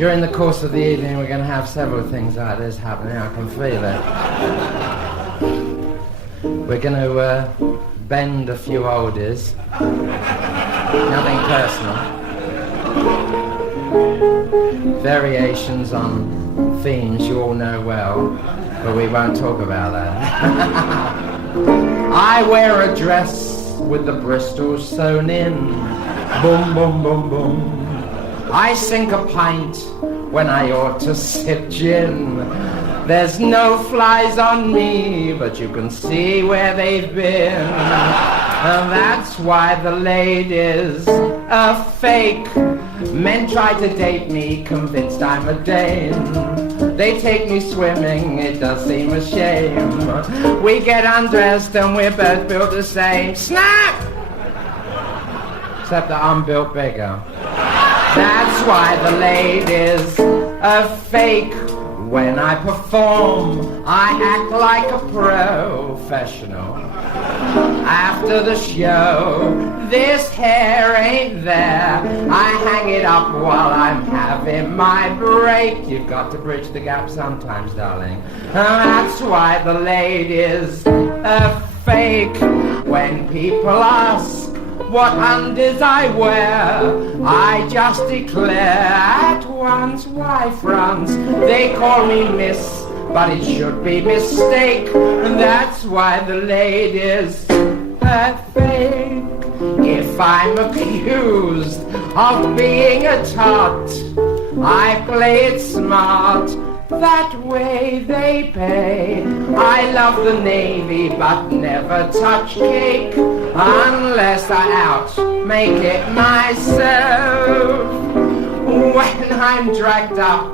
During the course of the evening, we're going to have several things like this happening. I can feel it. We're going to bend a few oldies. Nothing personal. Variations on themes you all know well, but we won't talk about that. I wear a dress with the bristles sewn in. Boom, boom, boom, boom. I sink a pint when I ought to sip gin. There's no flies on me, but you can see where they've been. And that's why the ladies are fake. Men try to date me, convinced I'm a Dane. They take me swimming, it does seem a shame. We get undressed and we're both built the same. Snap! Except that I'm built bigger. That's why the ladies are fake. When I perform, I act like a professional. After the show, this hair ain't there. I hang it up while I'm having my break. You've got to bridge the gap sometimes, darling. That's why the ladies are fake. When people ask what undies I wear, I just declare at once, why France, they call me Miss, but it should be mistake, and that's why the ladies are fake. If I'm accused of being a tot, I play it smart, that way they pay. I love the Navy, but never touch cake unless I make it myself. When I'm dragged up,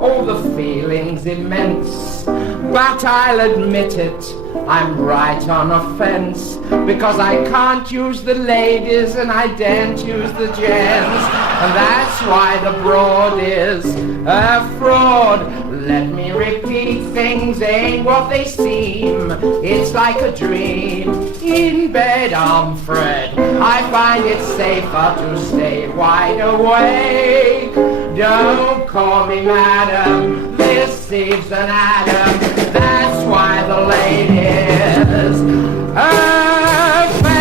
all the feeling's immense, but I'll admit it, I'm right on a fence, because I can't use the ladies and I daren't use the gents, and that's why the broad is a fraud. Let me repeat, things ain't what they seem. It's like a dream. In bed I'm Fred. I find it safer to stay wide awake. Don't call me madam, this Eve's an Adam. That's why the ladies are fake.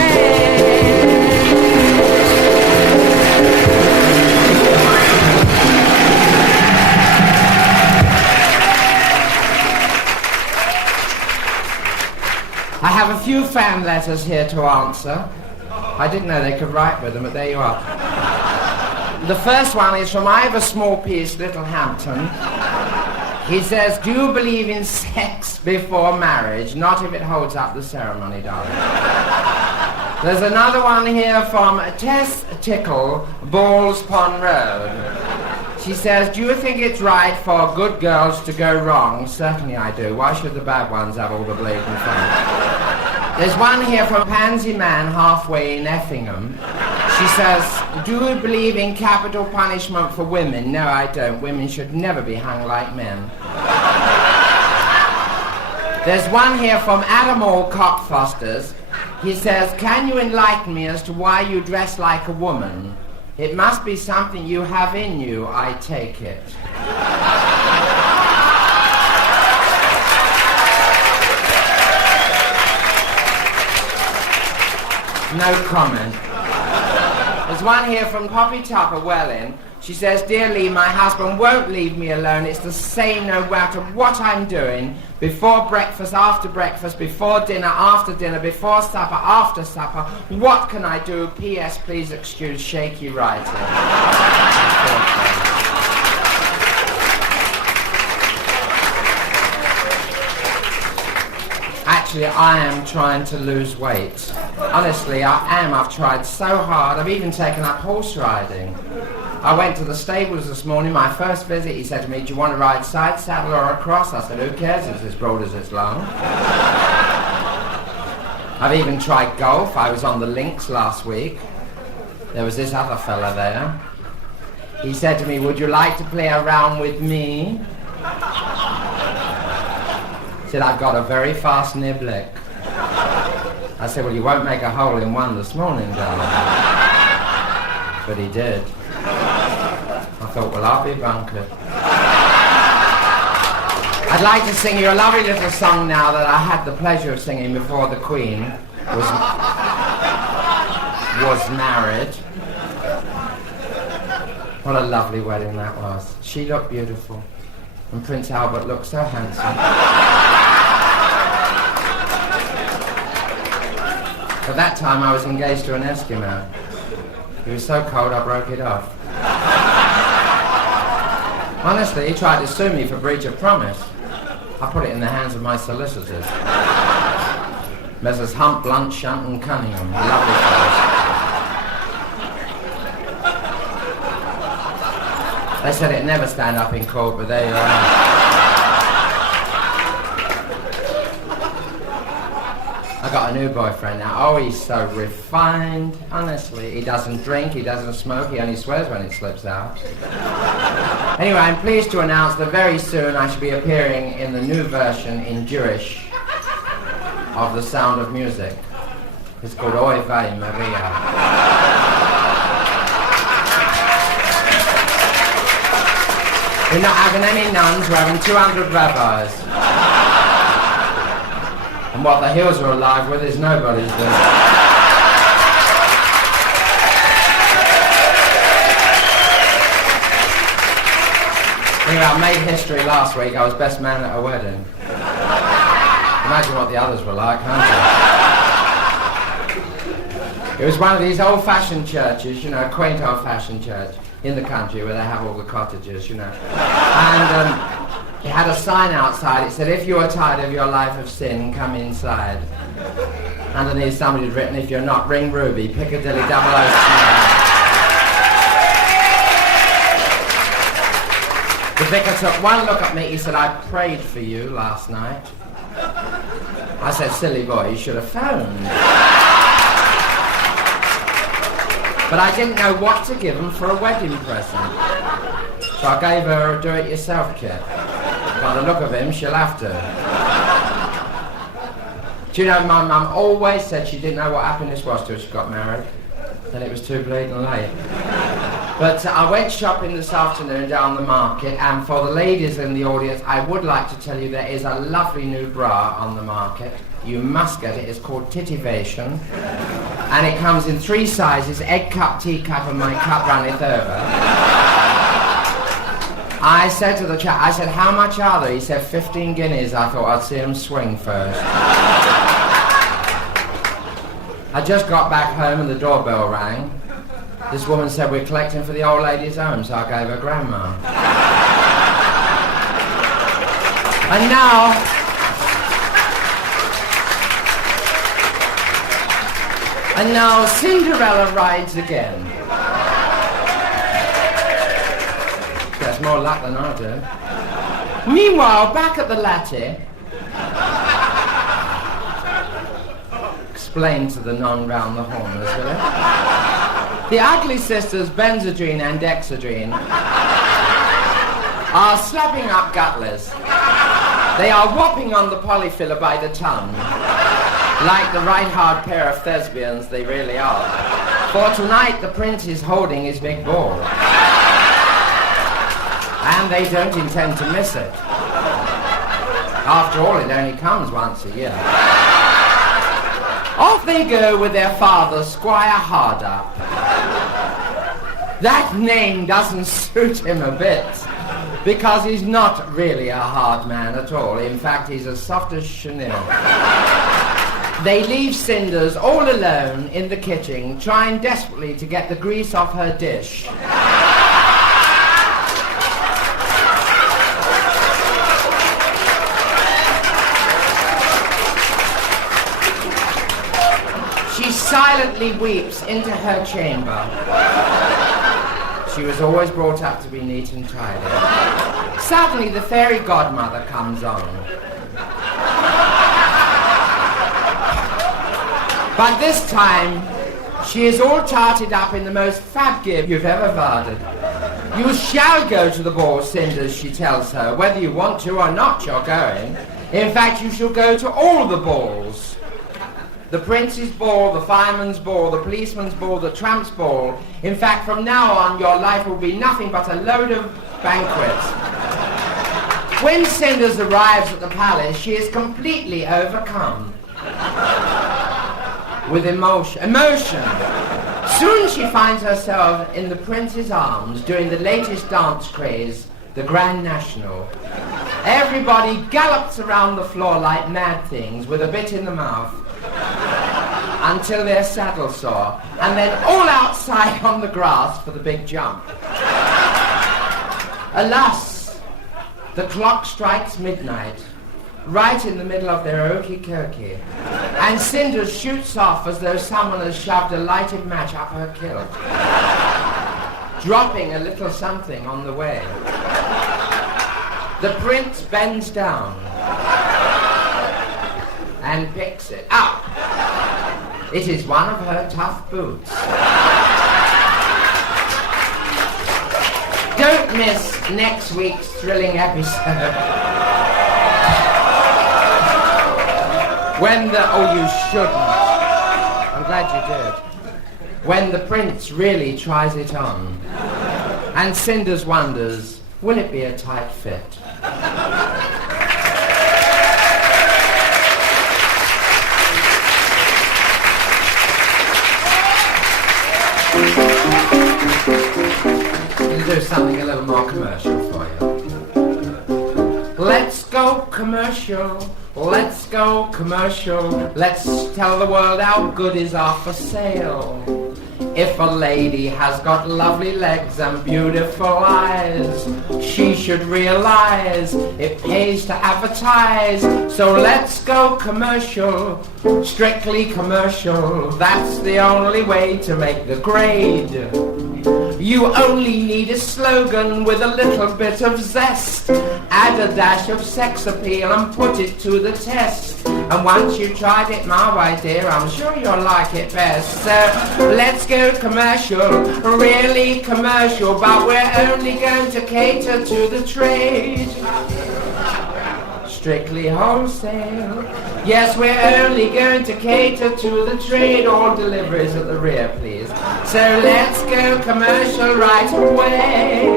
I have a few fan letters here to answer. I didn't know they could write with them, but there you are. The first one is from Ivor Smallpiece, Littlehampton. He says, do you believe in sex before marriage? Not if it holds up the ceremony, darling. There's another one here from Tess Tickle, Balls Pond Road. She says, do you think it's right for good girls to go wrong? Certainly I do. Why should the bad ones have all the bleeding fun? There's one here from Pansy Man, halfway in Effingham. She says, do you believe in capital punishment for women? No, I don't. Women should never be hung like men. There's one here from Adam All Cockfosters. He says, can you enlighten me as to why you dress like a woman? It must be something you have in you, I take it. No comment. There's one here from Poppy Tupper, Welling. She says, dear Lee, my husband won't leave me alone. It's the same no matter what I'm doing. Before breakfast, after breakfast, before dinner, after dinner, before supper, after supper. What can I do? P.S. Please excuse shaky writing. Actually, I am trying to lose weight. Honestly, I am. I've tried so hard. I've even taken up horse riding. I went to the stables this morning, my first visit. He said to me, do you want to ride side saddle or across? I said, who cares? It's as broad as it's long. I've even tried golf. I was on the links last week. There was this other fella there. He said to me, would you like to play around with me? He said, I've got a very fast niblick. I said, well, you won't make a hole in one this morning, darling. But he did. I thought, well, I'll be bunkered. I'd like to sing you a lovely little song now that I had the pleasure of singing before the Queen was married. What a lovely wedding that was. She looked beautiful, and Prince Albert looked so handsome. At that time I was engaged to an Eskimo. He was so cold I broke it off. Honestly, he tried to sue me for breach of promise. I put it in the hands of my solicitors. Messrs. Hump, Blunt, Shunt and Cunningham. Lovely fellows. They said it'd never stand up in court, but there you are. I got a new boyfriend now. Oh, he's so refined. Honestly, he doesn't drink, he doesn't smoke, he only swears when it slips out. Anyway, I'm pleased to announce that very soon I shall be appearing in the new version in Jewish of The Sound of Music. It's called Oy Vey Maria. We're not having any nuns, we're having 200 rabbis. And what the hills are alive with is nobody's business. Anyway, I made history last week. I was best man at a wedding. Imagine what the others were like, can't you? It was one of these old-fashioned churches, you know, a quaint old-fashioned church in the country where they have all the cottages, you know. And it had a sign outside. It said, if you are tired of your life of sin, come inside. Underneath somebody had written, if you're not, ring Ruby, Piccadilly 009. The vicar took one look at me. He said, I prayed for you last night. I said, silly boy, you should have phoned. But I didn't know what to give him for a wedding present. So I gave her a do-it-yourself kit. By the look of him, she'll have to. Do you know, my mum always said she didn't know what happiness was till she got married. Then it was too bleeding late. But I went shopping this afternoon down the market, and for the ladies in the audience, I would like to tell you there is a lovely new bra on the market. You must get it. It's called Titivation. And it comes in 3 sizes, egg cup, teacup, and my cup runneth over. I said to the chap, I said, how much are they? He said, 15 guineas. I thought I'd see him swing first. I just got back home and the doorbell rang. This woman said, we're collecting for the old lady's home, so I gave her grandma. And now Cinderella rides again. She has more luck than I do. Meanwhile, back at the latte, explain to the non round the horners, will it? The ugly sisters, Benzodrine and Dexedrine, are slapping up gutlers. They are whopping on the polyfiller by the ton, like the right hard pair of thespians they really are. For tonight the prince is holding his big ball. And they don't intend to miss it. After all, it only comes once a year. Off they go with their father, Squire Hardup. That name doesn't suit him a bit, because he's not really a hard man at all. In fact, he's as soft as chenille. They leave Cinders all alone in the kitchen, trying desperately to get the grease off her dish. She silently weeps into her chamber. She was always brought up to be neat and tidy. Suddenly the fairy godmother comes on. But this time, she is all tarted up in the most fab gear you've ever varded. You shall go to the ball, Cinders, she tells her. Whether you want to or not, you're going. In fact, you shall go to all the balls. the prince's ball, the fireman's ball, the policeman's ball, the tramp's ball. In fact, from now on, your life will be nothing but a load of banquets. When Cinders arrives at the palace, she is completely overcome with emotion. Soon she finds herself in the prince's arms doing the latest dance craze, the Grand National. Everybody gallops around the floor like mad things with a bit in the mouth until they're saddle sore, and then all outside on the grass for the big jump. Alas, the clock strikes midnight, right in the middle of their okey-cokey, and Cinders shoots off as though someone has shoved a lighted match up her kilt, dropping a little something on the way. The prince bends down and picks it up. It is one of her tough boots. Don't miss next week's thrilling episode. You shouldn't. I'm glad you did. When the prince really tries it on, and Cinders wonders, will it be a tight fit? We'll do something a little more commercial for you. Let's go commercial. Let's go commercial. Let's tell the world how goodies are for sale. If a lady has got lovely legs and beautiful eyes, she should realize it pays to advertise. So let's go commercial, strictly commercial. That's the only way to make the grade. You only need a slogan with a little bit of zest. Add a dash of sex appeal and put it to the test. And once you've tried it my way, dear, I'm sure you'll like it best. So let's go commercial, really commercial, but we're only going to cater to the trade. Strictly wholesale. Yes, we're only going to cater to the trade. All deliveries at the rear, please. So let's go commercial right away.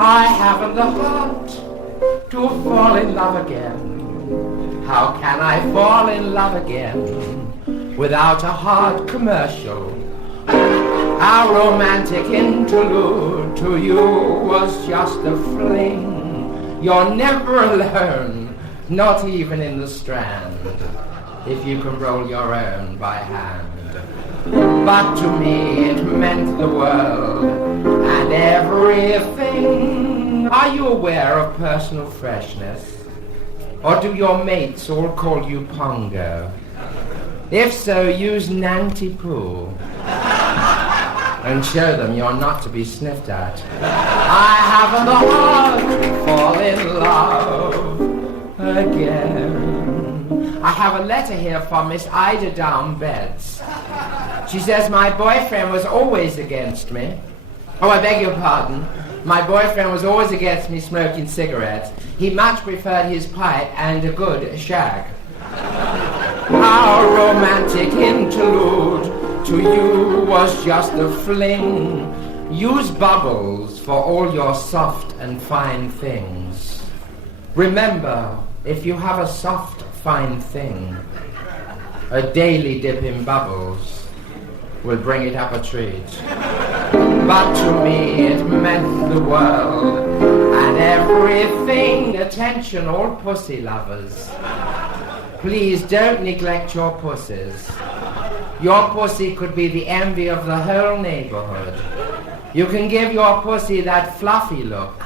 I haven't the heart to fall in love again. How can I fall in love again without a hard commercial? Our romantic interlude to you was just a fling. You're never alone, not even in the Strand, if you can roll your own by hand. But to me it meant the world and everything. Are you aware of personal freshness? Or do your mates all call you Pongo? If so, use Nanty Poo and show them you're not to be sniffed at. I haven't the heart to fall in love again. I have a letter here from Miss Ida Down Beds. She says my boyfriend was always against me. Oh, I beg your pardon. My boyfriend was always against me smoking cigarettes. He much preferred his pipe and a good shag. Our romantic interlude to you was just a fling. Use bubbles for all your soft and fine things. Remember, if you have a soft, fine thing, a daily dip in bubbles will bring it up a treat. But to me it meant the world and everything. Attention, all pussy lovers. Please don't neglect your pussies. Your pussy could be the envy of the whole neighborhood. You can give your pussy that fluffy look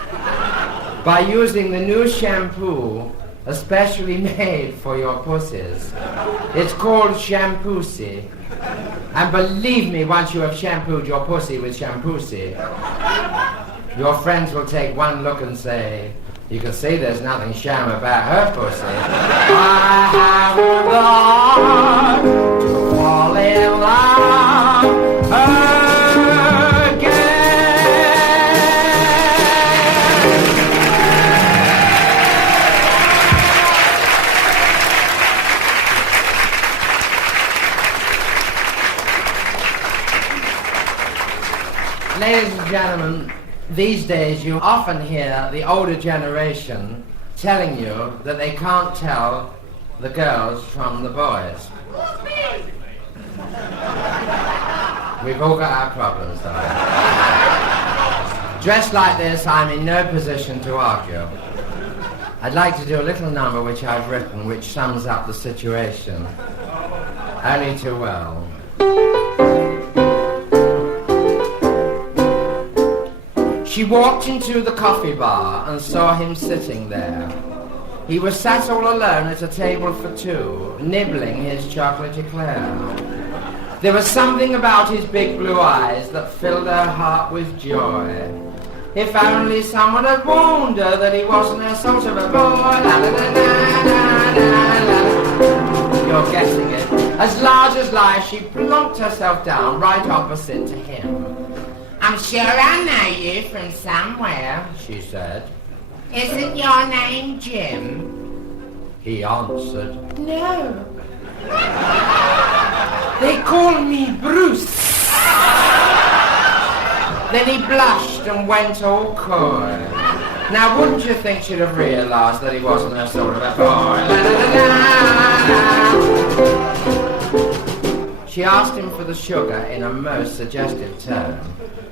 by using the new shampoo especially made for your pussies. It's called Shampoosie. And believe me, once you have shampooed your pussy with Shampoosie, your friends will take one look and say, you can see there's nothing sham about her pussy. I have the heart to fall in love again. Ladies and gentlemen, these days you often hear the older generation telling you that they can't tell the girls from the boys. We've all got our problems, though. Dressed like this, I'm in no position to argue. I'd like to do a little number which I've written, which sums up the situation only too well. She walked into the coffee bar and saw him sitting there. He was sat all alone at a table for two, nibbling his chocolate eclair. There was something about his big blue eyes that filled her heart with joy. If only someone had warned her that he wasn't a sort of a boy. La, la, la, la, la, la. You're guessing it. As large as life, she plunked herself down right opposite to him. I'm sure I know you from somewhere, she said. Isn't your name Jim? He answered, no. They call me Bruce. Then he blushed and went all coy. Now wouldn't you think she'd have realised that he wasn't her sort of a boy? La, la, la, la. She asked him for the sugar in a most suggestive tone.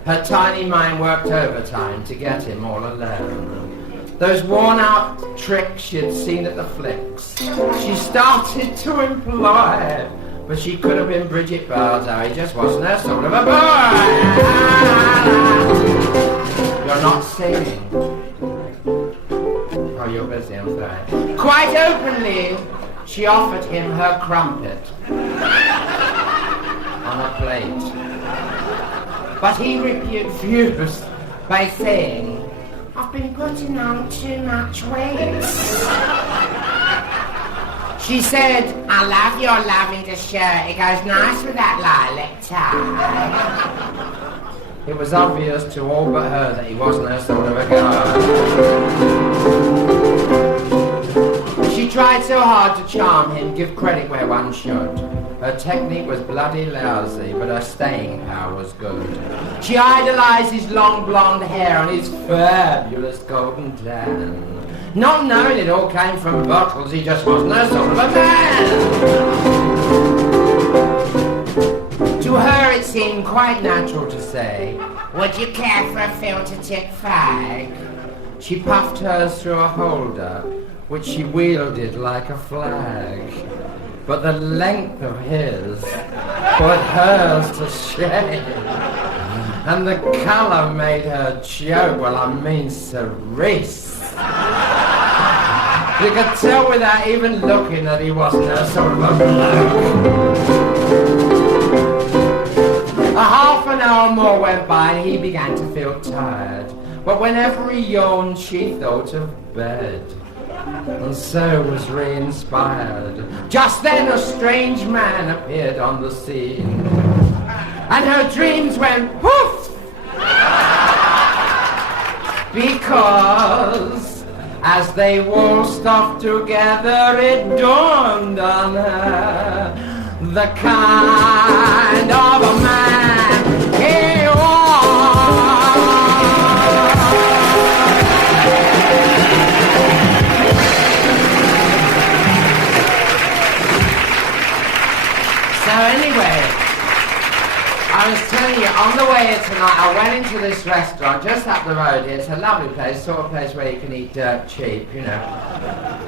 Her tiny mind worked overtime to get him all alone. Those worn-out tricks she'd seen at the flicks, she started to employ. But she could have been Bridget Bardot, he just wasn't her sort of a boy. You're not singing. Oh, you're busy, I'm sorry. Quite openly, she offered him her crumpet on a plate. But he refused by saying, I've been putting on too much weight. She said, I love your lavender shirt. It goes nice with that lilac tie. It was obvious to all but her that he wasn't her sort of a guy. She tried so hard to charm him, give credit where one should. Her technique was bloody lousy, but her staying power was good. She idolized his long blonde hair and his fabulous golden tan. Not knowing it all came from bottles, he just wasn't her sort of a man. To her it seemed quite natural to say, would you care for a filter tip fag? She puffed hers through a holder, which she wielded like a flag. But the length of his put hers to shame. And the colour made her choke, well, I mean cerise. You could tell without even looking that he wasn't her sort of a bloke. A half an hour more went by and he began to feel tired. But whenever he yawned, she thought of bed. And so was re-inspired. Just then a strange man appeared on the scene. And her dreams went poof! Because as they waltzed off together, it dawned on her the kind of a man he was. So anyway, I was telling you, on the way here tonight, I went into this restaurant just up the road here. It's a lovely place, sort of place where you can eat dirt cheap, you know.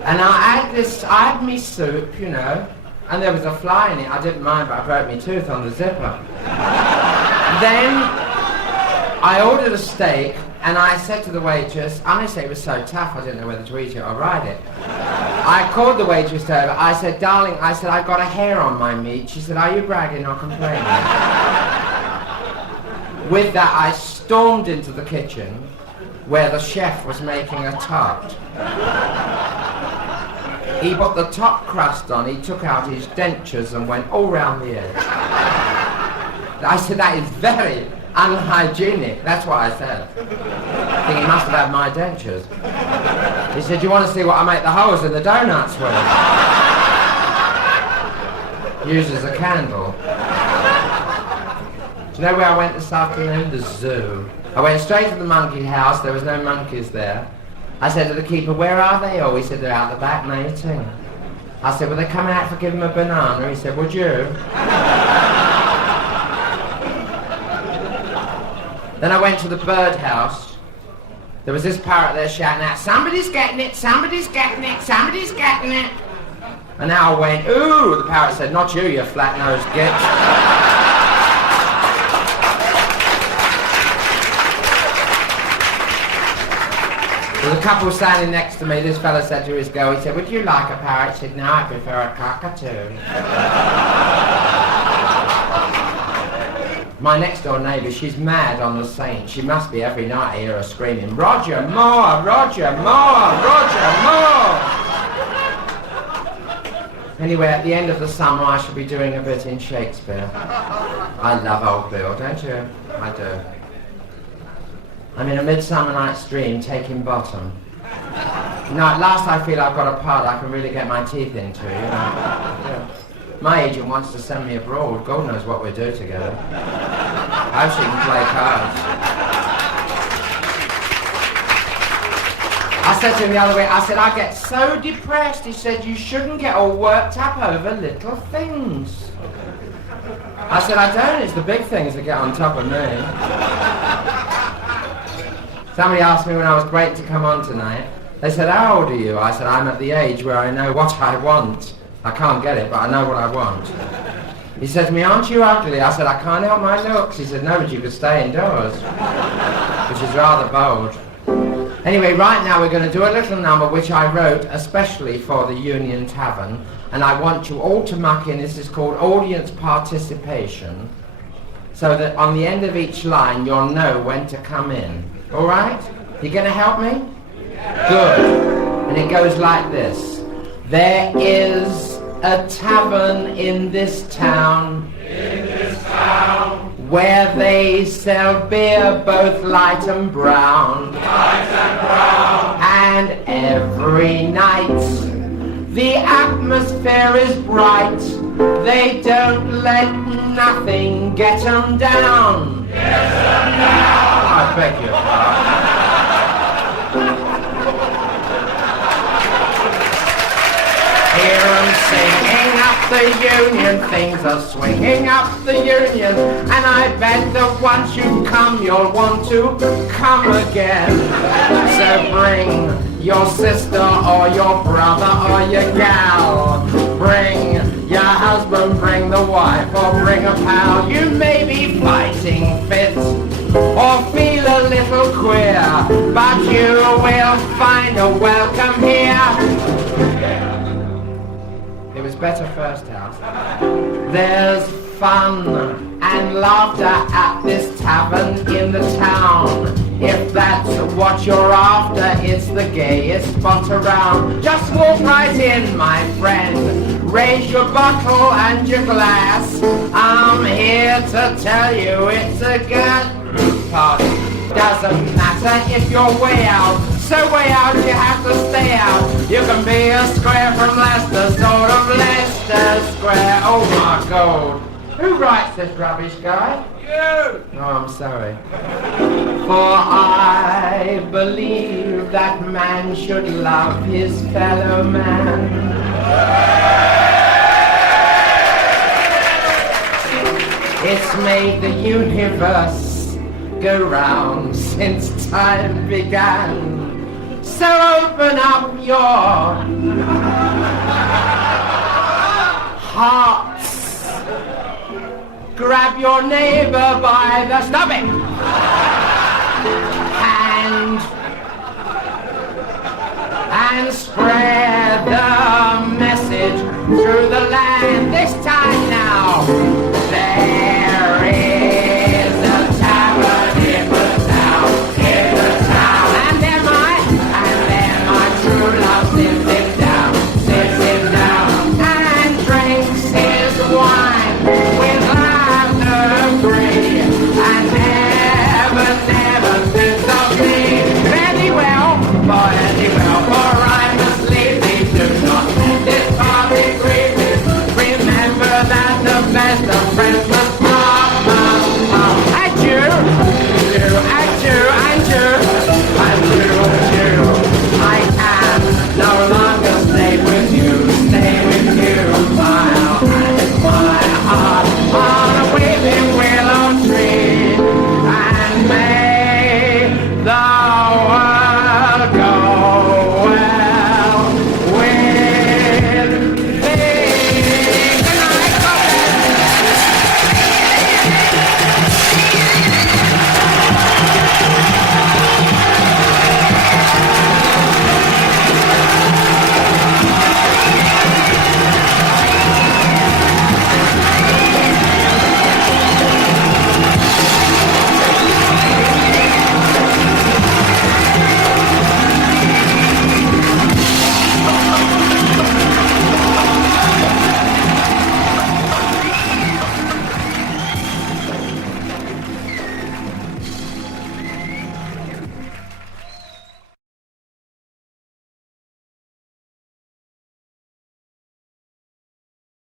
And I had me soup, you know, and there was a fly in it. I didn't mind, but I broke my tooth on the zipper. Then I ordered a steak, and I said to the waitress, honestly, it was so tough, I didn't know whether to eat it or ride it. I called the waitress over. I said, darling, I've got a hair on my meat. She said, are you bragging or complaining? With that, I stormed into the kitchen where the chef was making a tart. He put the top crust on, he took out his dentures and went all round the edge. I said, that is very unhygienic. That's what I said. I think he must have had my dentures. He said, you want to see what I make the holes in the donuts with? Uses a candle. Do you know where I went this afternoon? The zoo. I went straight to the monkey house. There was no monkeys there. I said to the keeper, where are they all? He said, they're out the back mating. I said, will they come out if I give them a banana? He said, would you? Then I went to the birdhouse. There was this parrot there shouting out, somebody's getting it, somebody's getting it, somebody's getting it. And I went, ooh, the parrot said, not you, you flat-nosed git. There was a couple standing next to me. This fella said to his girl, he said, would you like a parrot? She said, no, I prefer a cockatoo. My next door neighbour, she's mad on the Saint. She must be every night I hear her screaming, Roger Moore, Roger Moore, Roger Moore. Anyway, at the end of the summer I shall be doing a bit in Shakespeare. I love Old Bill, don't you? I do. I'm in A Midsummer Night's Dream taking bottom. You know, at last I feel I've got a part I can really get my teeth into, you know. Yeah. My agent wants to send me abroad. God knows what we'll do together. I hope she can play cards. I said to him the other way, I said, I get so depressed. He said, you shouldn't get all worked up over little things. I said, I don't. It's the big things that get on top of me. Somebody asked me when I was great to come on tonight. They said, how old are you? I said, I'm at the age where I know what I want. I can't get it, but I know what I want. He said to me, aren't you ugly? I said, I can't help my looks. He said, no, but you could stay indoors. Which is rather bold. Anyway, right now we're going to do a little number which I wrote especially for the Union Tavern. And I want you all to muck in. This is called audience participation. So that on the end of each line, you'll know when to come in. All right? You going to help me? Good. And it goes like this. There is a tavern in this town. Where they sell beer both light and brown. And every night the atmosphere is bright. They don't let nothing get 'em down. I beg your pardon. Hear 'em singing up the Union, things are swinging up the Union, and I bet that once you come, you'll want to come again. So bring your sister or your brother or your gal, bring your husband, bring the wife, or bring a pal. You may be fighting fit or feel a little queer, but you will find a welcome here. It was better first house. There's fun and laughter at this tavern in the town. If that's what you're after, it's the gayest spot around. Just walk right in, my friend. Raise your bottle and your glass. I'm here to tell you it's a good party. Doesn't matter if you're way out. So way out, you have to stay out. You can be a square from Leicester, sort of Leicester Square. Oh my God. Who writes this rubbish, guy? You! Oh, I'm sorry. For I believe that man should love his fellow man. It's made the universe go round since time began. So open up your hearts. Grab your neighbor by the stomach and spread the message through the land. This time now, there is a tavern in the town, and there my true love sits him down, and drinks his wine with laughter free, and never thinks of me. Very well, for I must leave thee. Do not let this party grieve me. Remember that the best of